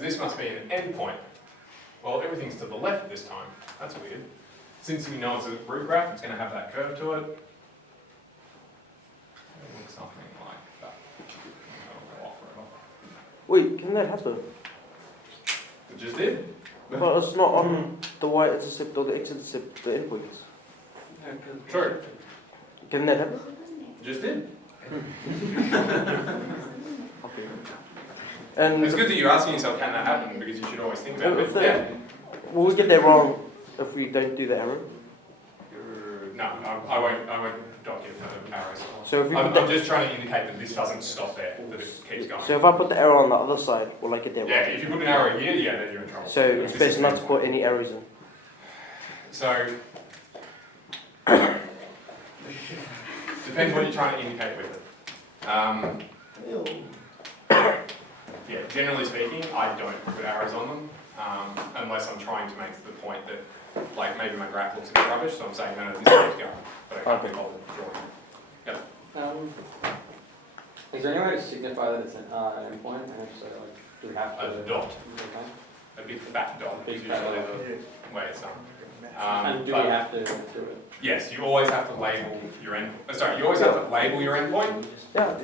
so this must be an endpoint. Well, everything's to the left this time. That's weird. Since we know it's a root graph, it's going to have that curve to it. It looks something like that. Wait, can that happen? It just did. But it's not on the y-intercept or the x-intercept, the endpoints. True. Can that happen? It just did. Okay. And It's good that you're asking yourself, can that happen? Because you should always think about it. Yeah. Will we get that wrong if we don't do the arrow? No, I won't dot you for the arrows. So if we I'm put just trying to indicate that this doesn't stop there, that it keeps going. So if I put the arrow on the other side, will I get that wrong? Yeah, if you put an arrow here, yeah, then you're in trouble. So it's best not to put any arrows in. So, depends what you're trying to indicate with it. Yeah, generally speaking, I don't put arrows on them, unless I'm trying to make the point that, like, maybe my graph looks a bit rubbish, so I'm saying, no, this keeps going, but I can't be bothered drawing. Yep. Is there any way to signify that it's an endpoint? And if so, like, do we have to? A dot. A big fat dot is usually the way it's done. And do we have to do it? Yes, you always have to label your end. Sorry, you always have to label your endpoint. Yeah.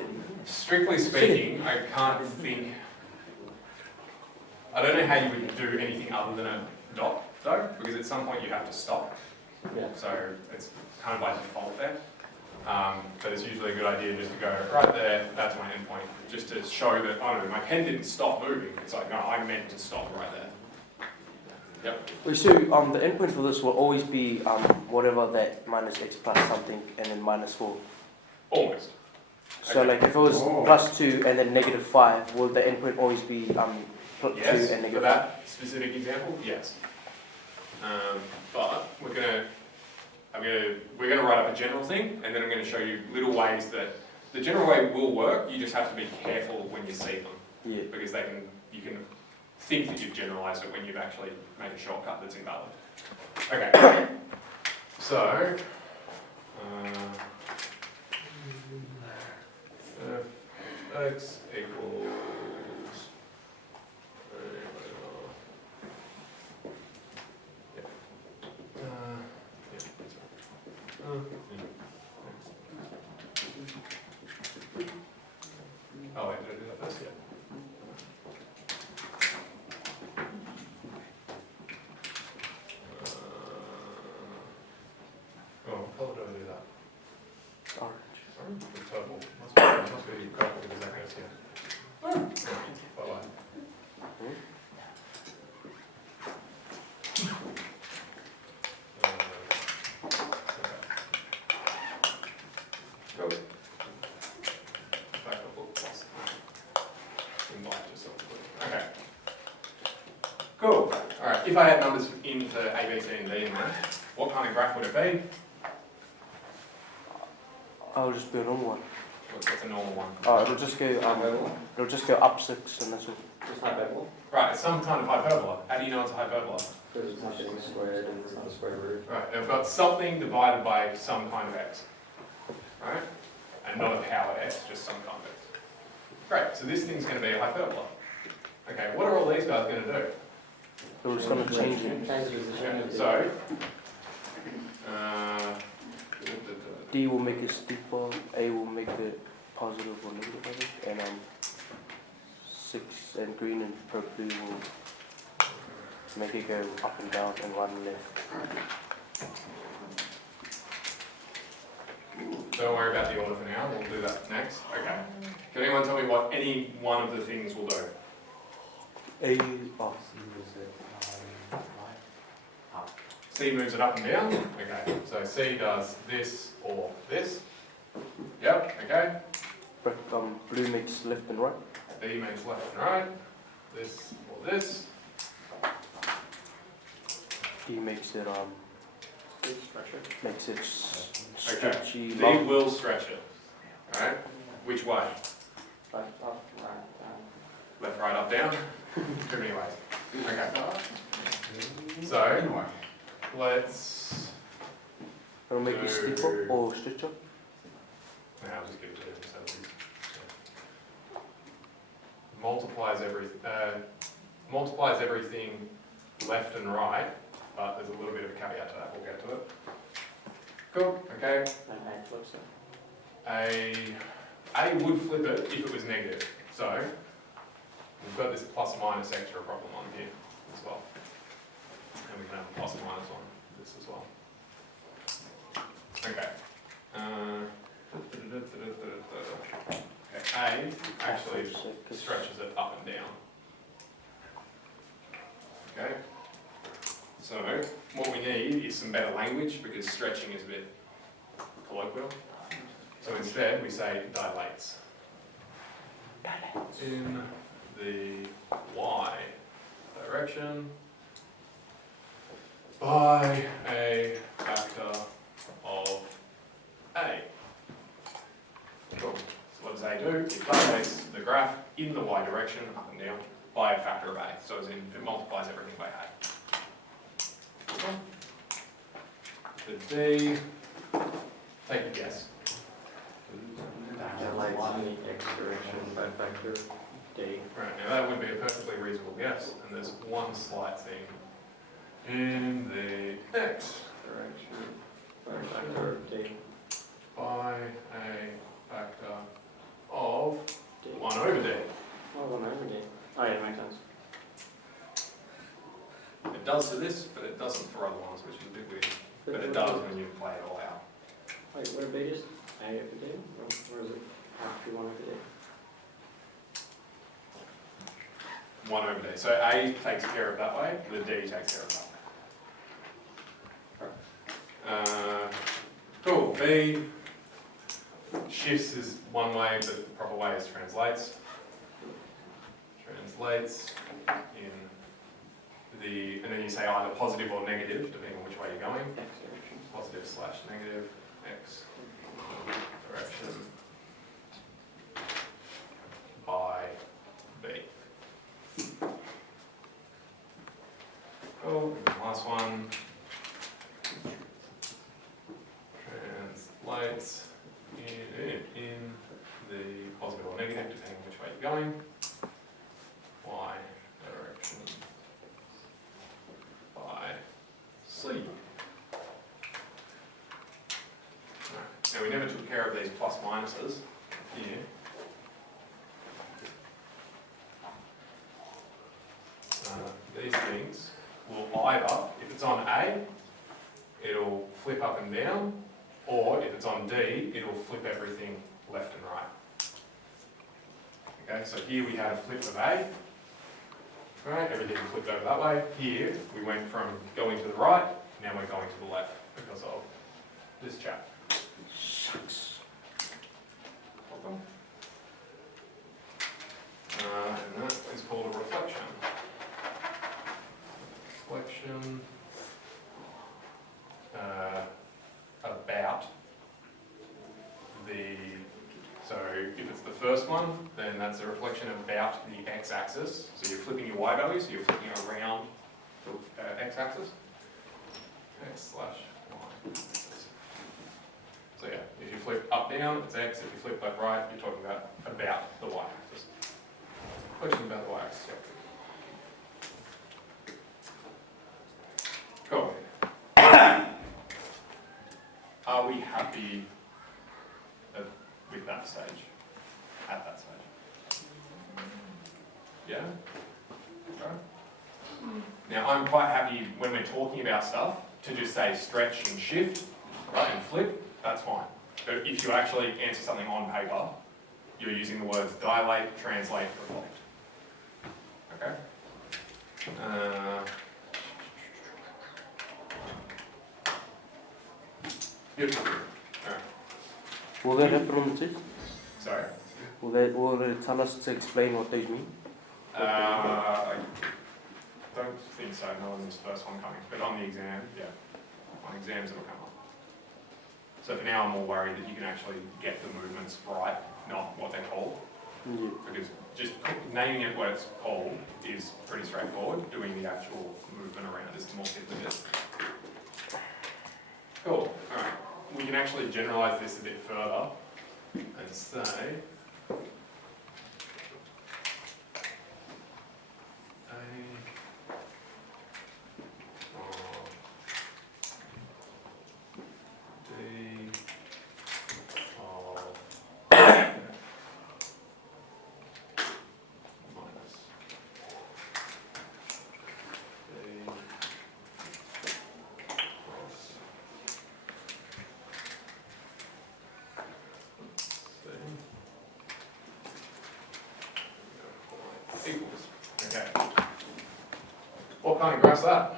Strictly speaking, I can't think. I don't know how you would do anything other than a dot, though, because at some point you have to stop. Yeah. So it's kind of by default there. But it's usually a good idea just to go right there. That's my endpoint, just to show that oh no, my pen didn't stop moving. It's like no, I meant to stop right there. Yep. So the endpoint for this will always be whatever that minus x plus something and then minus 4. Almost. So Okay. like if it was plus 2 and then negative 5, will the endpoint always be plus 2 Yes, and for negative 5? that specific example, yes. But we're gonna write up a general thing, and then I'm gonna show you little ways that the general way will work. You just have to be careful when you see them, Yeah. because you can think that you've generalized it when you've actually made a shortcut that's invalid. Okay, so x equals. Oh wait, did I do that first? Yeah. Oh, what colour do I do that? Orange. Orange? Or purple? Must be purple because that goes here. Bye-bye. Go. Back up a little closer. Invite yourself. Okay. Cool. Alright, if I had numbers in for A, B, C, and D in there, what kind of graph would it be? I'll just be a normal one. What's a normal one? Oh, it'll just go up 6 and that's all. It's hyperbola? Right, it's some kind of hyperbola. How do you know it's a hyperbola? Because it's not getting squared and it's not a square root. Right, they've got something divided by some kind of x. Right? And not a powered x, just some kind of x. Great, so this thing's going to be a hyperbola. Okay, what are all these guys going to do? So we're just going to change it. Change the position of the... So, D will make it steeper, A will make it positive or negative, I think, and 6 and green and purple will make it go up and down and right and left. don't worry about the order for now, we'll do that next. Okay. Can anyone tell me what any one of the things will do? A, oh, C moves it up and down. Okay, so C does this or this. Yep, okay. but blue makes left and right. B makes left and right. This or this. D makes it makes it stretchy. D will stretch it. Alright? Which way? Left, up, right, down. Left, right, up, down? Too many ways. Okay. So, let's... It'll make it steeper or stretcher. No, I'll just give it to him. So multiplies everything. multiplies everything left and right, but there's a little bit of a caveat to that, we'll get to it. Cool, okay. And A flips it. A would flip it if it was negative. So we've got this plus or minus extra problem on here as well. And we can have a plus or minus on this as well. Okay. Okay, A actually stretches it up and down. Okay. So what we need is some better language because stretching is a bit colloquial. So instead we say dilates. In the y direction by a factor of a. Cool. So what does a do? It dilates the graph in the y direction, up and down, by a factor of a. So as in, it multiplies everything by a. The d, take a guess. Dilates in the x direction by factor d. Right, now that would be a perfectly reasonable guess, and there's one slight thing. In the x direction By factor of d. by a factor of D. 1 over d. Oh, 1 over d. Oh yeah, makes sense. It does for this, but it doesn't for other ones, which is a bit weird. But it does when you play it all out. Wait, would it be just a over d? Or is it have to be 1 over d? 1 over d. So a takes care of that way, the d takes care of that way. Cool. B, shifts is one way, but the proper way is translates. Translates in the, and then you say either positive or negative, depending on which way you're going. X direction. Positive slash negative, x direction by b. Cool, and the last one. Translates in the positive or negative, depending on which way you're going. Y direction by C. Right. Now we never took care of these plus minuses here. These things will either, if it's on A, it'll flip up and down, or if it's on D, it'll flip everything left and right. Okay, so here we had a flip of A. Right, everything flipped over that way. Here, we went from going to the right, now we're going to the left because of this chap. Shucks. Welcome. And that is called a reflection. Reflection about the, so if it's the first one, then that's a reflection about the x-axis. So you're flipping your y value, so you're flipping around the x-axis. X slash y. So yeah, if you flip up down, it's x. If you flip left right, you're talking about the y-axis. Reflection about the y-axis. Yeah. Cool. Are we happy with that stage? At that stage? Yeah? Okay. Now I'm quite happy when we're talking about stuff to just say stretch and shift, right, and flip, that's fine. But if you actually answer something on paper, you're using the words dilate, translate, reflect. Okay? Beautiful. Alright. Will that happen on the test? Sorry? Will they tell us to explain what these mean? I don't think so, not on this first one coming, but on the exam, yeah. On exams it'll come up. So for now I'm more worried that you can actually get the movements right, not what they're called. Yeah. Because just naming it what it's called is pretty straightforward. Doing the actual movement around is more complicated. Cool, alright. We can actually generalise this a bit further and say a What kind of graph's that?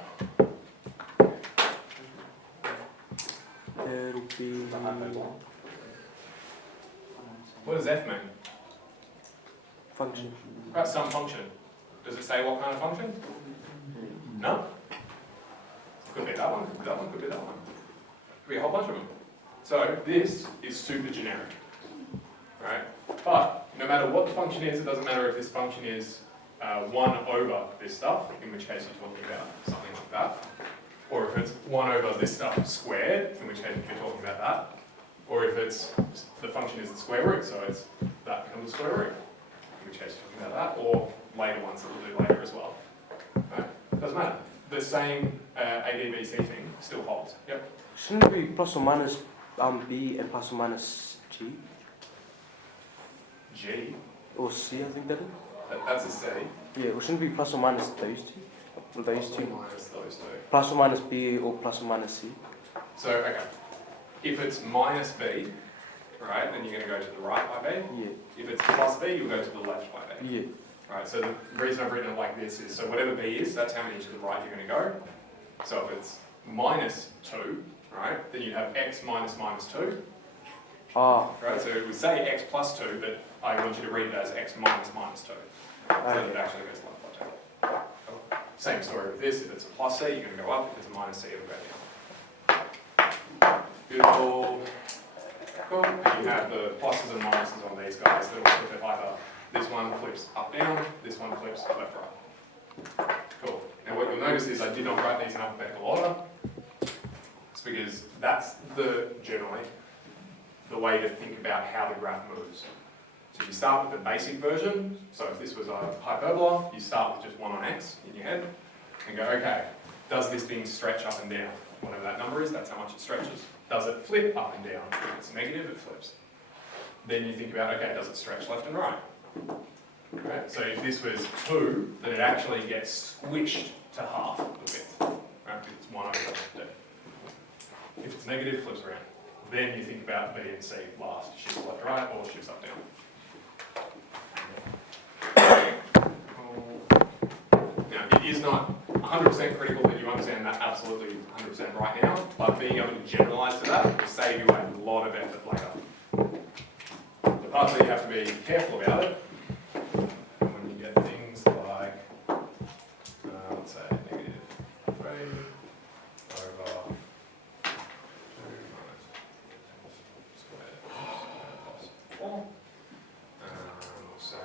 It'll be The hyperbola. What does f mean? function. Right, some function. Does it say what kind of function? No? Could be that one, could be that one, could be that one. Could be a whole bunch of them. So this is super generic, right? But no matter what the function is, it doesn't matter if this function is 1 over this stuff, in which case you're talking about something like that. Or if it's 1 over this stuff squared, in which case you're talking about that. Or if it's, the function is the square root, so it's that becomes the square root, in which case you're talking about that, or later ones that we'll do later as well. Right? Doesn't matter. The same ADBC thing still holds. Yep. Shouldn't it be plus or minus B and plus or minus G? G, Or C, I think that is. that's a C. Yeah, or shouldn't it be plus or minus those two? Or those two? Minus those two. Plus or minus B or plus or minus C? So, okay. If it's minus B, right, then you're going to go to the right by B. Yeah. If it's plus B, you'll go to the left by B. Yeah. Right, so the reason I've written it like this is, so whatever B is, that's how many to the right you're going to go. So if it's minus 2, right, then you have x minus minus 2. Ah. Right, so it would say x plus 2, but I want you to read it as x minus minus 2. So that it actually goes left by 2. Same story with this. If it's a plus C, you're going to go up. If it's a minus C, it'll go down. Beautiful. Cool. And you have the pluses and minuses on these guys. That will flip it either this one flips up down, this one flips left right. Cool. Now what you'll notice is I did not write these in alphabetical order. It's because that's generally the way to think about how the graph moves. So you start with the basic version. So if this was a hyperbola, you start with just 1 on x in your head and go, okay, does this thing stretch up and down? Whatever that number is, that's how much it stretches. Does it flip up and down? If it's negative, it flips. Then you think about, okay, does it stretch left and right? Right? So if this was 2, then it actually gets squished to half the width. Right? Because it's 1 over D. If it's negative, it flips around. Then you think about B and C last. Shifts left, right, or shifts up, down. Now, it is not 100% critical that you understand that absolutely 100% right now, but being able to generalize to that will save you a lot of effort later. The part that you have to be careful about it, when you get things like, let's say, negative 3 over 2 minus squared plus 4. We'll say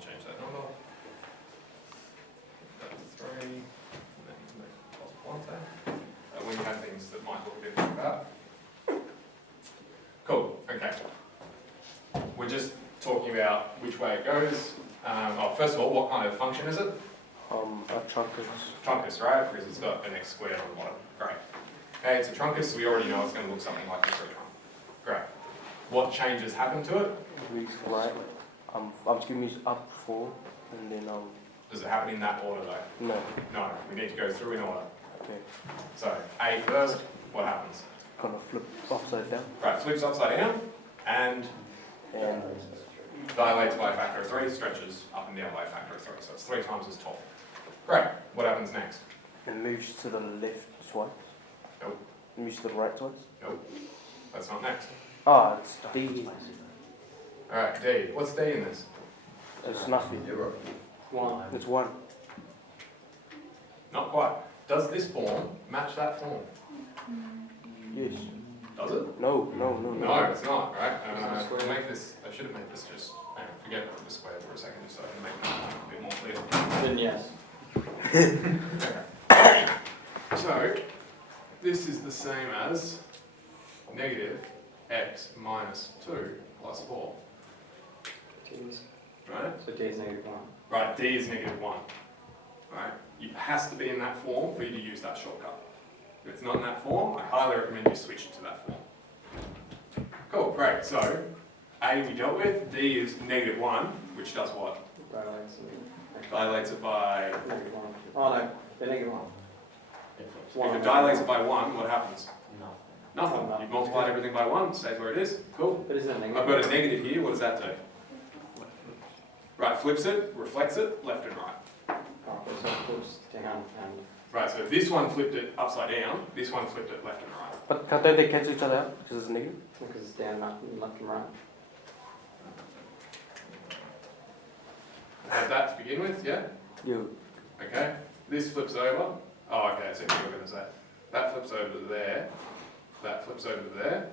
change that number. That's 3. And then make positive 1 there. When you have things that might look a bit like that. Cool. Okay. We're just talking about which way it goes. First of all, what kind of function is it? A truncus. Truncus, right? Because it's got an x squared on the bottom. Great. Okay, it's a truncus, so we already know it's going to look something like this for a trunk. Great. What changes happen to it? Move right. I'm just gonna use up 4 and then Does it happen in that order though? no. No, we need to go through in order. Okay. So, A first, what happens? Gonna flip upside down Right, flips upside down and and dilates by a factor of 3, stretches up and down by a factor of 3. So it's 3 times as tall. Great. What happens next? and moves to the left twice. Nope. Moves to the right twice. Nope. That's not next. Ah, it's D. Alright, D. What's D in this? It's nothing. 1. It's 1. Not quite. Does this form match that form? Yes. Does it? No. No, it's not, right? I'll make this, I should have made this just, forget the square for a second, just so I can make that a bit more clear. Then yes. Okay. So, this is the same as negative x minus 2 plus 4, D's. right? So D is -1. Right, D is -1, right? It has to be in that form for you to use that shortcut. If it's not in that form, I highly recommend you switch to that form. Cool, great. So, A we dealt with, D is -1, which does what? Dilates it. Dilates it by, -1. Oh no, they're -1. If it dilates it by 1, what happens? No. Nothing. You've multiplied everything by 1, stays where it is. Cool. But isn't it negative? I've got a negative here, what does that do? Right, flips it, reflects it, left and right. Oh, so it flips down and... Right, so if this one flipped it upside down, this one flipped it left and right. But don't they cancel each other out because it's negative? Because it's down, left and right. Have that to begin with, yeah? Yeah. Okay, this flips over. Oh, okay, so you're going to say that flips over to there, that flips over to there.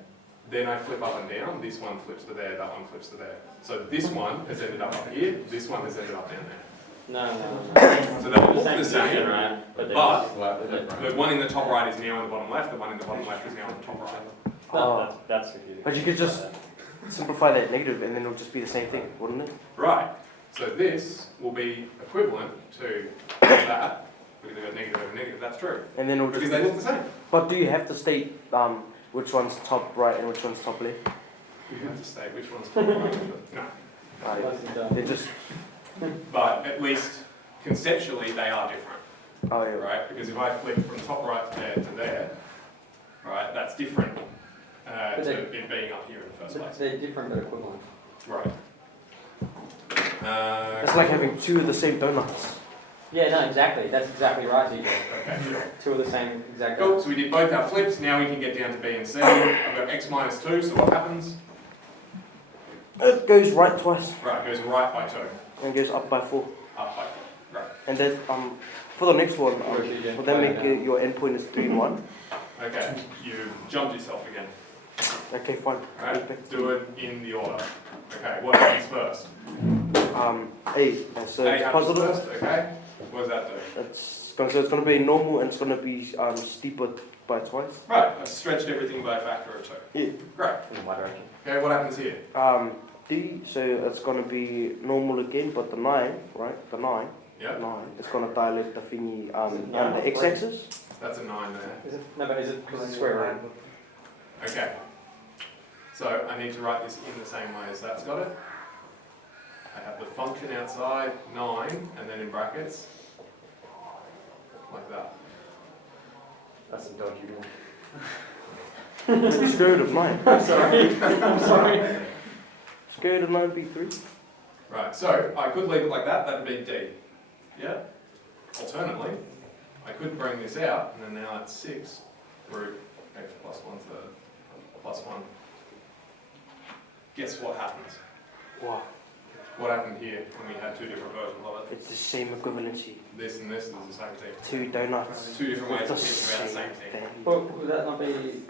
Then I flip up and down. This one flips to there, that one flips to there. So this one has ended up here. This one has ended up down there. No. So they look the same, right? but different. the one in the top right is now in the bottom left. The one in the bottom left is now in the top right. Oh. That's confusing. But you could just simplify that negative and then it'll just be the same thing, wouldn't it? Right. So this will be equivalent to that. Because they've got negative over negative. That's true. And then it'll Because just they look the same. But do you have to state which one's top right and which one's top left? You have to state which one's top right. No. They're just But at least conceptually they are different. oh yeah. Right? Because if I flip from top right to there, right, that's different to it being up here in the first place. They're different but equivalent. Right. It's like having two of the same donuts. Yeah, no, exactly. That's exactly right, TJ. Okay, sure. Two of the same exact. Cool, so we did both our flips, now we can get down to B and C. I've got x minus 2, so what happens? It goes right twice Right, it goes right by 2, and goes up by 4. up by 4. Right. And then for the next one, will that make your endpoint is 3 and 1? Okay, you jumped yourself again. Okay, fine. Right, do it in the order. Okay, what happens first? A. And so A it's happens positive. first, okay? What does that do? So it's going to be normal and it's going to be steeper by twice. Right, I've stretched everything by a factor of 2. Yeah. Great. In the right direction. Okay, what happens here? D. So it's going to be normal again, but the 9, right? The 9. Yeah, 9. It's going to dilate the thingy on Yeah. the x-axis. that's a 9 there. Is it? No, but is it because it's square root? Okay. So I need to write this in the same way as that's got it. I have the function outside, 9, and then in brackets, like that. That's a dodgy one. Square root of 9. I'm sorry. I'm sorry. Square root of 9 be 3. Right, so I could leave it like that, that would be D. Yeah? Alternately, I could bring this out, and then now it's 6 root x plus 1/3 plus 1. Guess what happens? Wow. What happened here when we had two different versions of it? It's the same equivalency. This and this is the same thing. 2 donuts. Two different ways The of thinking about the same thing. Well, would that not be...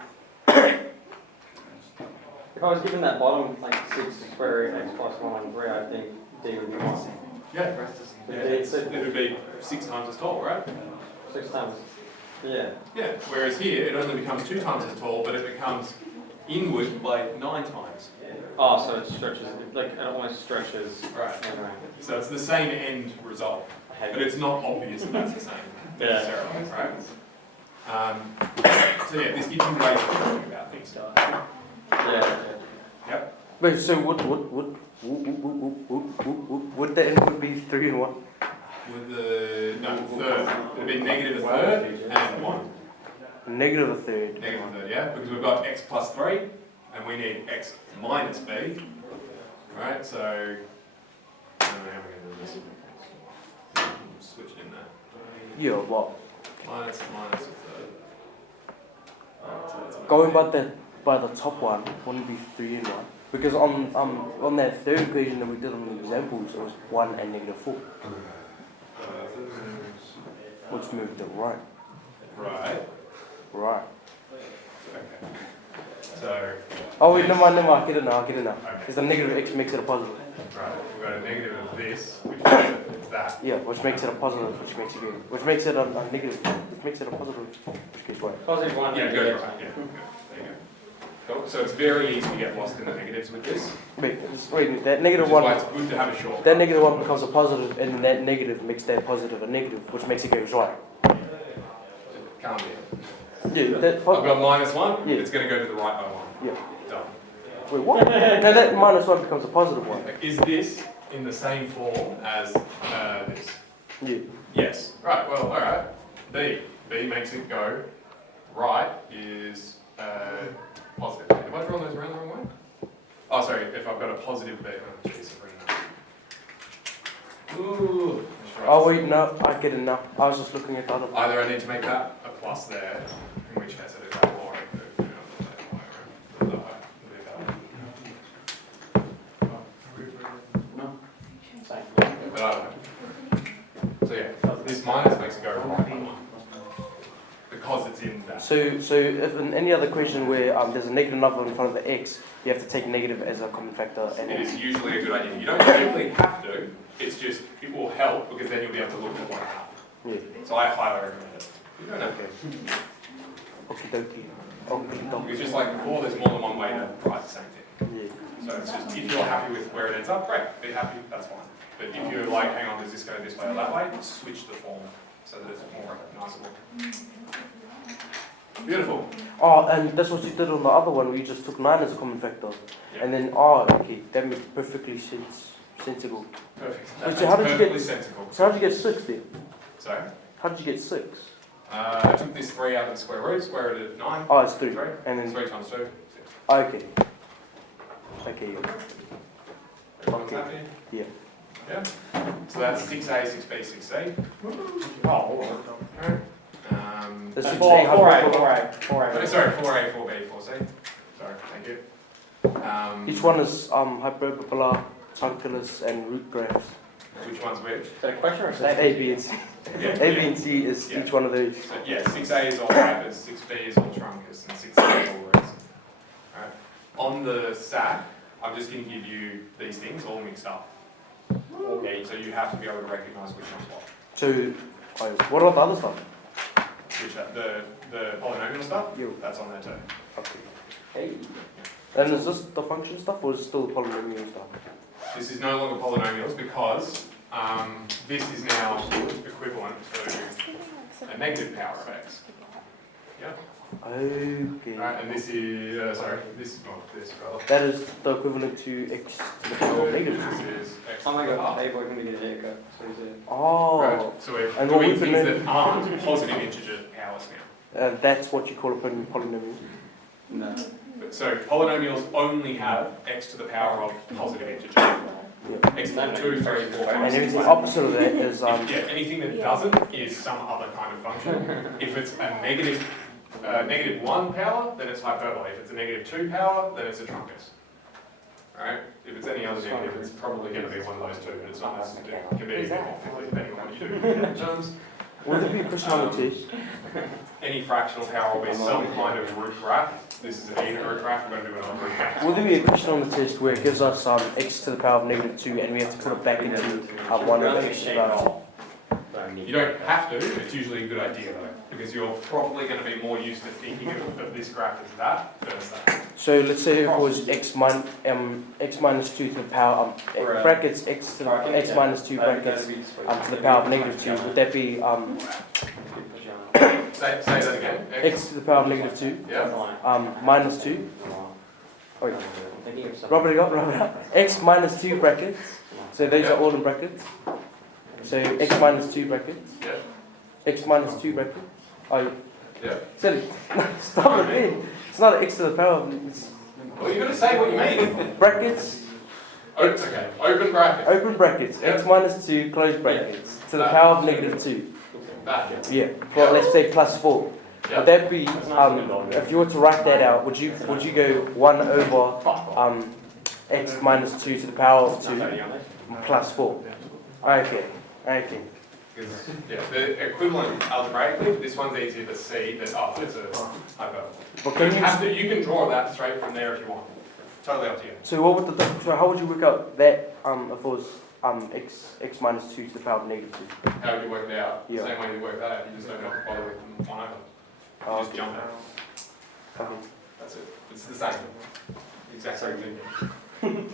If I was given that bottom, like 6 square root x plus 1 on 3, I think D would be 1. Yeah. But Yeah. it's It would be 6 times as tall, right? 6 times. Yeah. Yeah. Whereas here, it only becomes 2 times as tall, but it becomes inward by 9 times. Oh, so it stretches, like it almost stretches. Right. Anyway. So it's the same end result, but it's not obvious that that's the same necessarily, right? So yeah, this gives you ways of thinking about things. Yeah. Yep. Wait, so would the input be 3 and 1? With the third, it'd be negative a third and 1. Negative a third. Negative a third, yeah, because we've got x plus 3, and we need x minus b, right? So, I don't know how we're going to do this. Switch it in there. Yeah, what? Minus a third. Alright, so that's Going by the top one wouldn't be 3 and 1. Because on that third equation that we did on the examples, it was 1 and negative 4. Which moved it right. Right. Right. Okay. So, Oh wait, never mind, I get it now. okay. Because the negative x makes it a positive. Right, we've got a negative of this, which is that. Yeah, which makes it a positive, which makes it good. Which makes it a negative, which makes it a positive, which goes right. Positive 1. Yeah, it goes right, yeah. There you go. Cool. So it's very easy to get lost in the negatives with this. Wait, that negative Which is why one, it's good to have a short. that negative one becomes a positive, and that negative makes that positive a negative, which makes it go right. Can't be. Yeah, that I've got minus 1, Yeah. it's going to go to the right by 1. Yeah. Done. Wait, what? No, that minus 1 becomes a positive 1. Is this in the same form as this? Yeah. Yes. Right, well, alright. B. B makes it go. Right is positive. Have I drawn those around the wrong way? Oh, sorry, if I've got a positive B. Oh, jeez, I've written that. Ooh. Oh wait, no, I get it now. I was just looking at the other one. Either I need to make that a plus there, in which case I do that, or I could do that. No. Same. But I don't know. So yeah, this minus makes it go right by one. Because it's in that. So if in any other question where there's a negative number in front of the x, you have to take negative as a common factor. And It is usually a good idea. You don't typically have to, it's just, it will help because then you'll be able to look at what happened. yeah. So I highly recommend it. You don't have to. Okay, dokie. Okay, It's just like before, there's more than one way to write the same thing. yeah. So it's just, if you're happy with where it ends up, great, be happy, that's fine. But if you're like, hang on, does this go this way or that way, switch the form so that it's more recognizable. Beautiful. Oh, and that's what you did on the other one, where you just took 9 as a common factor. Yeah. And then, oh, okay, that makes perfectly sensible. Perfect. So That's how did you perfectly get- sensible. So how did you get 6 then? So, How did you get 6? I took this 3 out of the square root, square root of 9. Oh, it's 3. 3. And then, 3 times 2. 6. okay. Okay, yeah. Everyone's Okay. happy? Yeah. Yeah. So that's 6A, 6B, 6C. Oh, alright. This is 4A, Oh, sorry, 4A, 4B, 4C. Sorry, thank you. Each one is hyperbola, truncus, and root graphs. Which one's which? Is that a question or a So statement? A, B, and C. Yeah, A, B, yeah. and C is Yeah. each one of those. So, yeah, 6A is all hypers, 6B is all truncus, and 6C is all roots. Alright. On the SAC, I'm just going to give you these things all mixed up. Okay. So you have to be able to recognise which one's what. So, what about the other stuff? Which the polynomial stuff, Yeah. that's on there too. Okay. Hey. And is this the function stuff, or is it still the polynomial stuff? This is no longer polynomials because this is now equivalent to a negative power of x. Yeah. Okay. Right, and this is this is not this rather. That is the equivalent to x to the power of negative 2. This is x. I'm like a half. playboy can get a haircut. So he's a Oh, Right, so we're And what doing we've been things doing- that aren't positive integer powers now. that's what you call a polynomial. no. So polynomials only have x to the power of positive integer. Yeah. X equals 2, 3, 4, 5, And 6, everything 7. opposite of that is Yeah, anything that doesn't is some other kind of function. If it's a negative 1 power, then it's hyperbola. If it's a negative 2 power, then it's a truncus. Right? If it's any other negative, it's probably going to be one of those two, but it's not necessarily. It can be anything, depending on what you do in terms. Will there be a question on the test? Any fractional power will be some kind of root graph. This is an even root graph. We're going to do another root graph. Will there be a question on the test where it gives us x to the power of negative 2 and we have to put it back into 1 of x to the power of 2? You don't have to. It's usually a good idea though, because you're probably going to be more used to thinking of this graph as that versus that. So let's say if it was x minus 2 to the power, brackets x to the, x minus 2 brackets to the power of negative 2, would that be Say that again. x to the power of negative 2 Yeah. minus 2? Oh wait, rub it up. X minus 2 brackets, so these are all in brackets. So x minus 2 brackets, Yeah. x minus 2 brackets. Oh, Yeah. silly. Stop it, man. It's not x to the power of, it's Well, you've got to say what you mean. brackets, Okay. Open bracket. open brackets, x minus 2, close brackets, to the power of negative 2. That. Yeah, well, let's say plus 4. Yeah. Would that be, if you were to write that out, would you go 1 over x minus 2 to the power of 2 plus 4? Okay. Because, yeah, the equivalent algebraically, this one's easier to see than, oh, it's a hyperbola. But can you, You can draw that straight from there if you want. Totally up to you. so what would so how would you work out that if it was x minus 2 to the power of negative 2? How would you work it out? Yeah. Same way you work that out, you just don't have to bother with 1 over. Oh, Just jump out. Okay. That's it. It's the same. Exact same thing.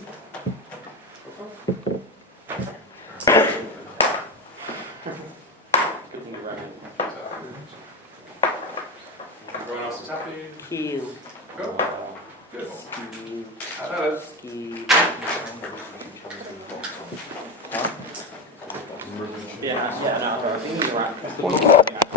Everyone else is happy? Kill. Cool. Beautiful. Yeah, no, I think you're right.